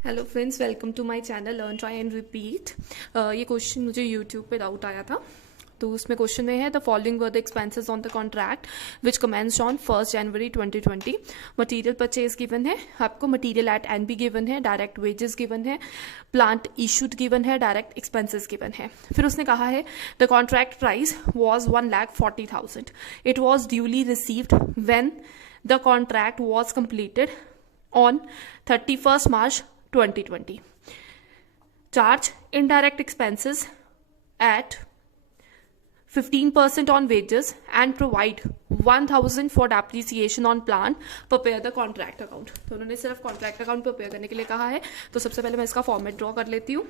Hello friends, welcome to my channel learn try and repeat. ये question मुझे YouTube पे doubt आया था, तो उसमें क्वेश्चन में है the following were the expenses on the contract which commenced on 1 January 2020। Material purchase given है, आपको material at N B given है, डायरेक्ट वेजेस गिवन है, प्लांट इशूड गिवन है, डायरेक्ट एक्सपेंसेस गिवन है। फिर उसने कहा है the contract price was 1,40,000। It was duly received when the contract was completed on 31st March 2020. Charge indirect expenses at 15% on wages and provide 1,000 for depreciation on plant. Prepare the contract account. तो उन्होंने सिर्फ contract account prepare करने के लिए कहा है। तो सबसे पहले मैं इसका फॉर्मेट ड्रॉ कर लेती हूँ।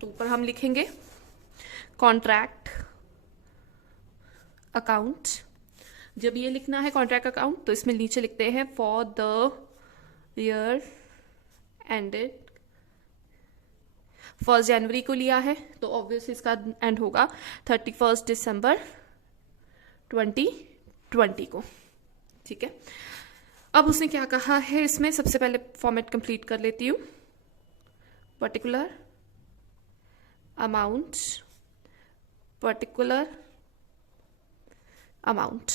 तो ऊपर हम लिखेंगे कॉन्ट्रैक्ट अकाउंट। जब ये लिखना है कॉन्ट्रैक्ट अकाउंट, तो इसमें नीचे लिखते हैं फॉर द ईयर एंडेड 1 जनवरी को लिया है, तो ऑब्वियसली इसका एंड होगा 31 दिसंबर 2020 को। ठीक है, अब उसने क्या कहा है इसमें, सबसे पहले फॉर्मेट कंप्लीट कर लेती हूँ। Particular amount, particular amount.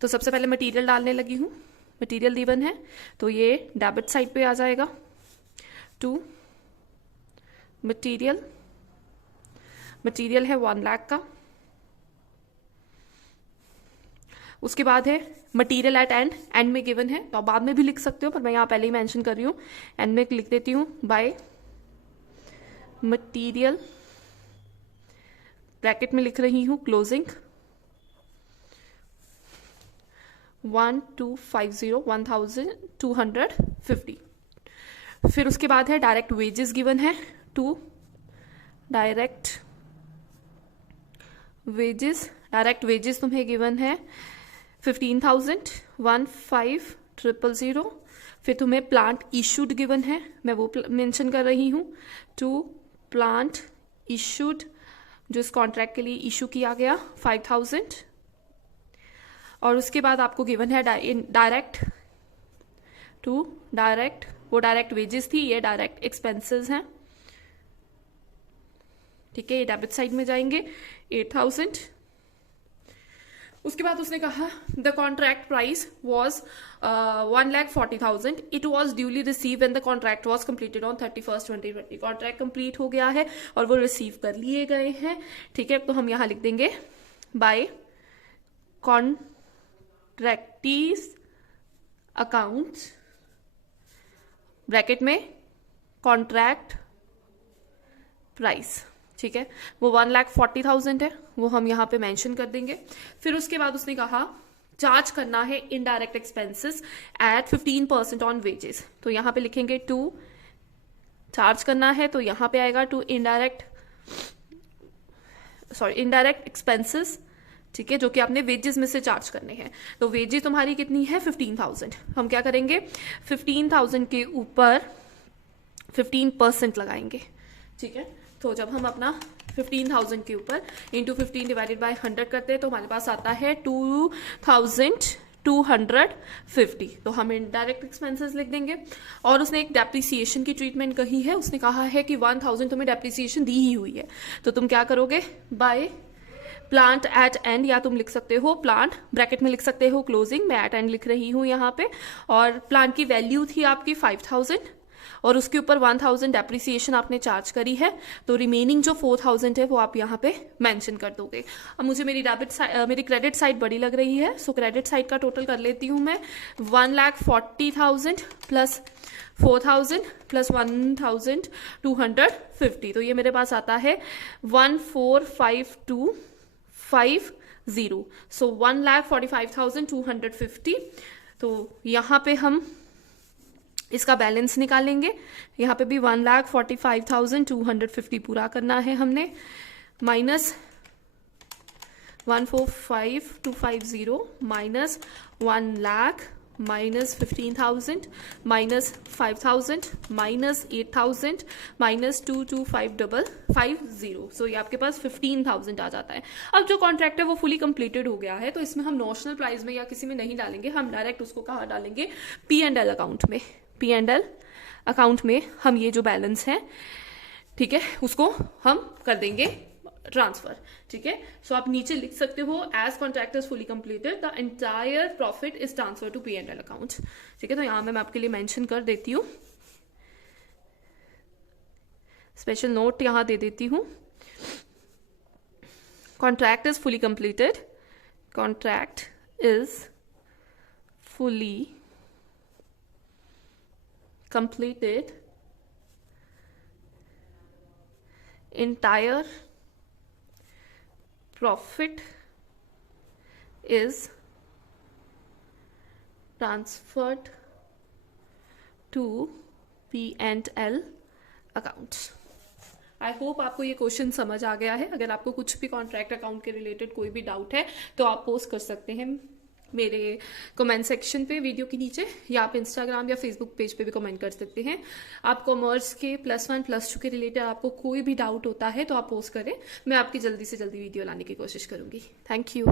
तो सबसे पहले मटेरियल डालने लगी हूं। मटेरियल गिवन है तो ये डेबिट साइड पे आ जाएगा। टू मटेरियल, मटेरियल है 1 लाख का। उसके बाद है मटेरियल एट एंड, एंड में गिवन है तो आप बाद में भी लिख सकते हो, पर मैं यहां पहले ही मेंशन कर रही हूं। एंड में लिख देती हूं बाय मटीरियल, ब्रैकेट में लिख रही हूं क्लोजिंग 1250। फिर उसके बाद है डायरेक्ट वेजेस गिवन है। To direct wages, direct wages तुम्हें गिवन है 15,000। फिर तुम्हें प्लांट इशूड गिवन है, मैं वो मेंशन कर रही हूं। टू प्लांट इशूड, जो इस कॉन्ट्रैक्ट के लिए इशू किया गया 5,000। और उसके बाद आपको गिवन है डायरेक्ट, टू डायरेक्ट, वो डायरेक्ट वेजेस थी, ये डायरेक्ट एक्सपेंसेस हैं। ठीक है, ये डेबिट साइड में जाएंगे 8,000। उसके बाद उसने कहा the contract price was 1,40,000। It was duly receive when the contract was completed on 31st 2020। Contract complete हो गया है और वो रिसीव कर लिए गए हैं। ठीक है, तो हम यहां लिख देंगे बाय कॉन्ट्रैक्टीज अकाउंट, ब्रैकेट में कॉन्ट्रैक्ट प्राइस। ठीक है, वो 1,40,000 है, वो हम यहाँ पे मेंशन कर देंगे। फिर उसके बाद उसने कहा चार्ज करना है indirect expenses at 15% on wages. तो यहाँ पे लिखेंगे टू चार्ज करना है, तो यहाँ पे आएगा टू इनडायरेक्ट एक्सपेंसेस। ठीक है, जो कि आपने वेजेस में से चार्ज करने हैं। तो वेजेस तुम्हारी कितनी है 15,000। हम क्या करेंगे 15,000 के ऊपर 15% लगाएंगे। ठीक है, तो जब हम अपना 15,000 के ऊपर इंटू 15 डिवाइडेड बाय 100 करते हैं तो हमारे पास आता है 2,250। तो हम इनडायरेक्ट एक्सपेंसेस लिख देंगे। और उसने एक डेप्रिसिएशन की ट्रीटमेंट कही है। उसने कहा है कि 1,000 तुम्हें डेप्रिसिएशन दी ही हुई है, तो तुम क्या करोगे बाय प्लांट एट एंड, या तुम लिख सकते हो प्लांट, ब्रैकेट में लिख सकते हो क्लोजिंग, मैं एट एंड लिख रही हूं यहाँ पे। और प्लांट की वैल्यू थी आपकी 5,000 और उसके ऊपर 1,000 डेप्रिसिएशन आपने चार्ज करी है, तो रिमेनिंग जो 4,000 है वो आप यहाँ पे मेंशन कर दोगे। अब मुझे मेरी मेरी क्रेडिट साइड बड़ी लग रही है, सो क्रेडिट साइड का टोटल कर लेती हूँ मैं 1,40,000 प्लस 4,000 प्लस 1,250। तो ये मेरे पास आता है 14,5,250। सो 1,45,250। तो यहाँ पे हम इसका बैलेंस निकालेंगे। यहाँ पे भी 1,45,250 पूरा करना है हमने। Minus 145,250 minus 1,00,000 minus 15,000 minus 5,000 minus 8,000 minus 225,550। सो ये आपके पास 15,000 आ जाता है। अब जो कॉन्ट्रैक्ट है वो फुली कंप्लीटेड हो गया है, तो इसमें हम नॉशनल प्राइस में या किसी में नहीं डालेंगे, हम डायरेक्ट उसको कहाँ डालेंगे, P&L अकाउंट में। P&L अकाउंट में हम ये जो बैलेंस है, ठीक है, उसको हम कर देंगे ट्रांसफर। ठीक है, सो आप नीचे लिख सकते हो as contract is fully completed the entire profit is transfer to P&L account. ठीक है, तो यहां मैं आपके लिए मेंशन कर देती हूँ, स्पेशल नोट यहां दे देती हूँ। Contract is fully completed, contract is fully completed, entire profit is transferred to P&L account। I hope आपको ये क्वेश्चन समझ आ गया है। अगर आपको कुछ भी कॉन्ट्रैक्ट अकाउंट के रिलेटेड कोई भी डाउट है तो आप पोस्ट कर सकते हैं मेरे कमेंट सेक्शन पे वीडियो के नीचे, या आप इंस्टाग्राम या फेसबुक पेज पे भी कमेंट कर सकते हैं। आप कॉमर्स के +1 +2 के रिलेटेड आपको कोई भी डाउट होता है तो आप पोस्ट करें, मैं आपकी जल्दी से जल्दी वीडियो लाने की कोशिश करूंगी। Thank you.